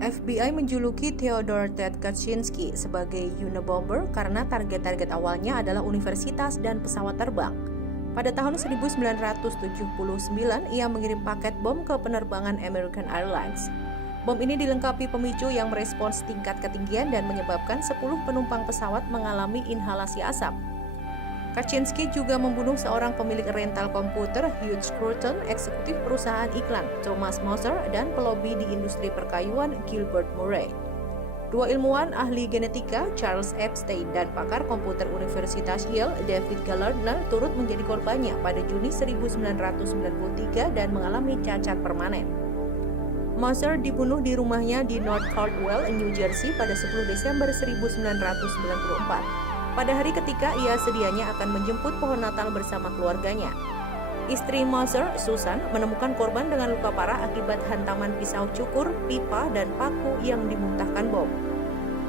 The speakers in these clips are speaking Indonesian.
FBI menjuluki Theodore Ted Kaczynski sebagai Unabomber karena target-target awalnya adalah universitas dan pesawat terbang. Pada tahun 1979, ia mengirim paket bom ke penerbangan American Airlines. Bom ini dilengkapi pemicu yang merespons tingkat ketinggian dan menyebabkan 10 penumpang pesawat mengalami inhalasi asap. Kaczynski juga membunuh seorang pemilik rental komputer, Hugh Scruton, eksekutif perusahaan iklan, Thomas Moser, dan pelobi di industri perkayuan, Gilbert Murray. Dua ilmuwan ahli genetika, Charles Epstein, dan pakar komputer Universitas Yale, David Gardner, turut menjadi korbannya pada Juni 1993 dan mengalami cacat permanen. Moser dibunuh di rumahnya di North Caldwell, New Jersey pada 10 Desember 1994. Pada hari ketika ia sedianya akan menjemput pohon Natal bersama keluarganya. Istri Moser, Susan, menemukan korban dengan luka parah akibat hantaman pisau cukur, pipa, dan paku yang dimuntahkan bom.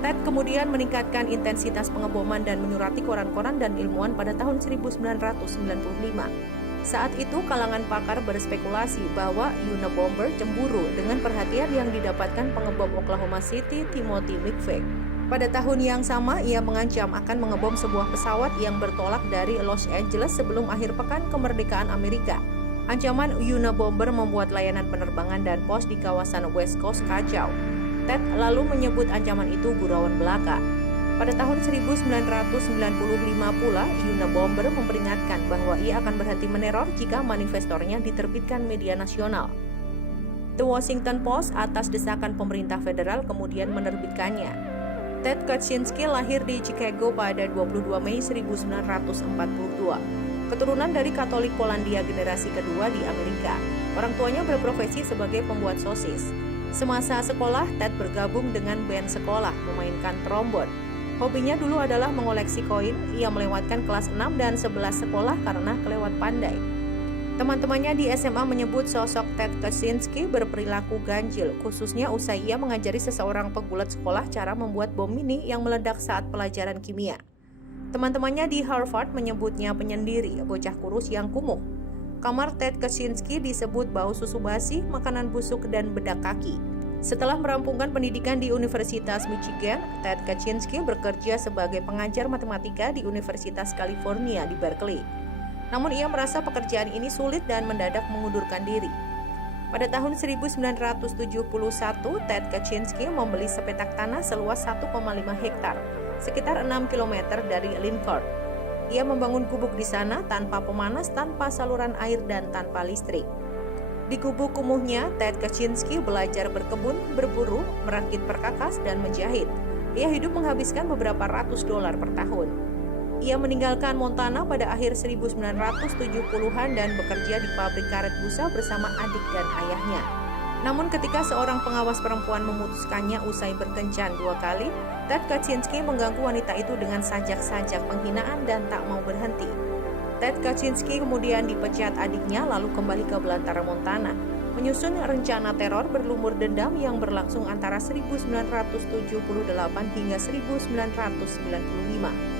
Ted kemudian meningkatkan intensitas pengeboman dan menyurati koran-koran dan ilmuwan pada tahun 1995. Saat itu, kalangan pakar berspekulasi bahwa Unabomber cemburu dengan perhatian yang didapatkan pengebom Oklahoma City, Timothy McVeigh. Pada tahun yang sama, ia mengancam akan mengebom sebuah pesawat yang bertolak dari Los Angeles sebelum akhir pekan kemerdekaan Amerika. Ancaman Unabomber membuat layanan penerbangan dan pos di kawasan West Coast kacau. Ted lalu menyebut ancaman itu gurauan belaka. Pada tahun 1995 pula, Unabomber memperingatkan bahwa ia akan berhenti meneror jika manifestornya diterbitkan media nasional. The Washington Post atas desakan pemerintah federal kemudian menerbitkannya. Ted Kaczynski lahir di Chicago pada 22 Mei 1942. Keturunan dari Katolik Polandia generasi kedua di Amerika. Orang tuanya berprofesi sebagai pembuat sosis. Semasa sekolah, Ted bergabung dengan band sekolah, memainkan trombon. Hobinya dulu adalah mengoleksi koin. Ia melewatkan kelas 6 dan 11 sekolah karena kelewat pandai. Teman-temannya di SMA menyebut sosok Ted Kaczynski berperilaku ganjil, khususnya usai ia mengajari seseorang pegulat sekolah cara membuat bom mini yang meledak saat pelajaran kimia. Teman-temannya di Harvard menyebutnya penyendiri, bocah kurus yang kumuh. Kamar Ted Kaczynski disebut bau susu basi, makanan busuk, dan bedak kaki. Setelah merampungkan pendidikan di Universitas Michigan, Ted Kaczynski bekerja sebagai pengajar matematika di Universitas California di Berkeley. Namun ia merasa pekerjaan ini sulit dan mendadak mengundurkan diri. Pada tahun 1971, Ted Kaczynski membeli sepetak tanah seluas 1,5 hektar, sekitar 6 km dari Lincoln. Ia membangun gubuk di sana tanpa pemanas, tanpa saluran air, dan tanpa listrik. Di gubuk kumuhnya, Ted Kaczynski belajar berkebun, berburu, merakit perkakas, dan menjahit. Ia hidup menghabiskan beberapa ratus dolar per tahun. Ia meninggalkan Montana pada akhir 1970-an dan bekerja di pabrik karet busa bersama adik dan ayahnya. Namun ketika seorang pengawas perempuan memutuskannya usai berkencan 2 kali, Ted Kaczynski mengganggu wanita itu dengan sajak-sajak penghinaan dan tak mau berhenti. Ted Kaczynski kemudian dipecat adiknya lalu kembali ke belantara Montana, menyusun rencana teror berlumur dendam yang berlangsung antara 1978 hingga 1995.